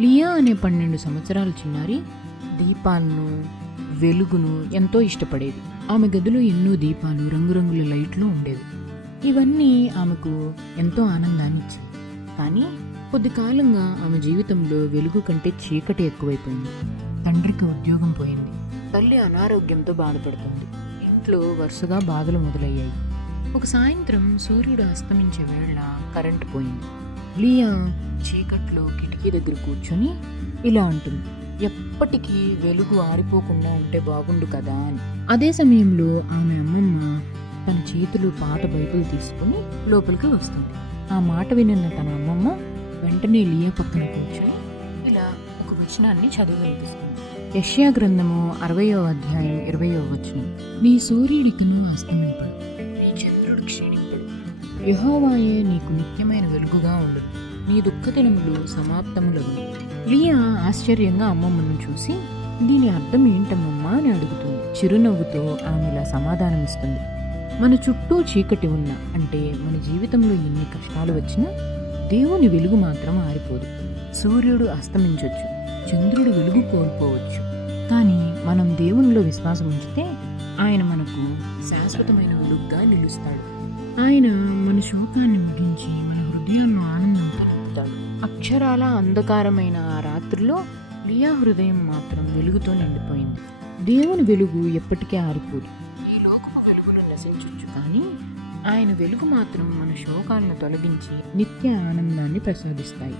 లియా అనే పన్నెండు సంవత్సరాల చిన్నారి దీపాలను వెలుగును ఎంతో ఇష్టపడేది. ఆమె గదిలో ఎన్నో దీపాలు రంగురంగుల లైట్లు ఉండేవి. ఇవన్నీ ఆమెకు ఎంతో ఆనందాన్ని ఇచ్చాయి. కానీ కొద్ది కాలంగా ఆమె జీవితంలో వెలుగు కంటే చీకటి ఎక్కువైపోయింది. తండ్రికి ఉద్యోగం పోయింది. తల్లి అనారోగ్యంతో బాధపడుతుంది. ఇంట్లో వరుసగా బాధలు మొదలయ్యాయి. ఒక సాయంత్రం సూర్యుడు అస్తమించే వేళ కరెంటు పోయింది. లియా చీకట్లో కిటికీ దగ్గర కూర్చొని ఇలా అంటుంది ఎప్పటికీ వెలుగు ఆరిపోకుండా ఉంటే బాగుండు కదా అని. అదే సమయంలో ఆమె అమ్మమ్మ తన చేతులు పాత బైబిల్ తీసుకుని లోపలికి వస్తుంది. ఆ మాట వినన్న తన అమ్మమ్మ వెంటనే లియా పక్కన కూర్చొని ఇలా ఒక వచనాన్ని చదవగలిపిస్తుంది యష్యా గ్రంథము అరవయో అధ్యాయం ఇరవయో వచనం. నీ సూర్యుడికను అస్తమింపడు నీ చంద్రుడు క్షీణింపడు. యహోవాయే నీకు నిత్యం నీ దుఃఖ దినములు సమాప్తములగు. లియా ఆశ్చర్యంగా అమ్మమ్మను చూసి దీని అర్థం ఏంటమ్మమ్మా? అని అడుగుతుంది. చిరునవ్వుతో ఆమెలా సమాధానమిస్తుంది. మన చుట్టూ చీకటి ఉన్న అంటే మన జీవితంలో ఎన్ని కష్టాలు వచ్చినా దేవుని వెలుగు మాత్రం ఆరిపోదు. సూర్యుడు అస్తమించవచ్చు చంద్రుడు వెలుగు కోల్పోవచ్చు. కానీ మనం దేవునిలో విశ్వాసం ఉంచితే ఆయన మనకు శాశ్వతమైన వెలుగుగా నిలుస్తాడు. ఆయన మన శోకాన్ని ముగించి మన హృదయాల్లో అక్షరాల అంధకారమైన ఆ రాత్రిలో లియా హృదయం మాత్రం వెలుగుతో నిండిపోయింది. దేవుని వెలుగు ఎప్పటికీ ఆరిపోదు. ఈ లోకపు వెలుగును నశించొచ్చు కానీ ఆయన వెలుగు మాత్రం మన శోకాలను తొలగించి నిత్య ఆనందాన్ని ప్రసాదిస్తాయి.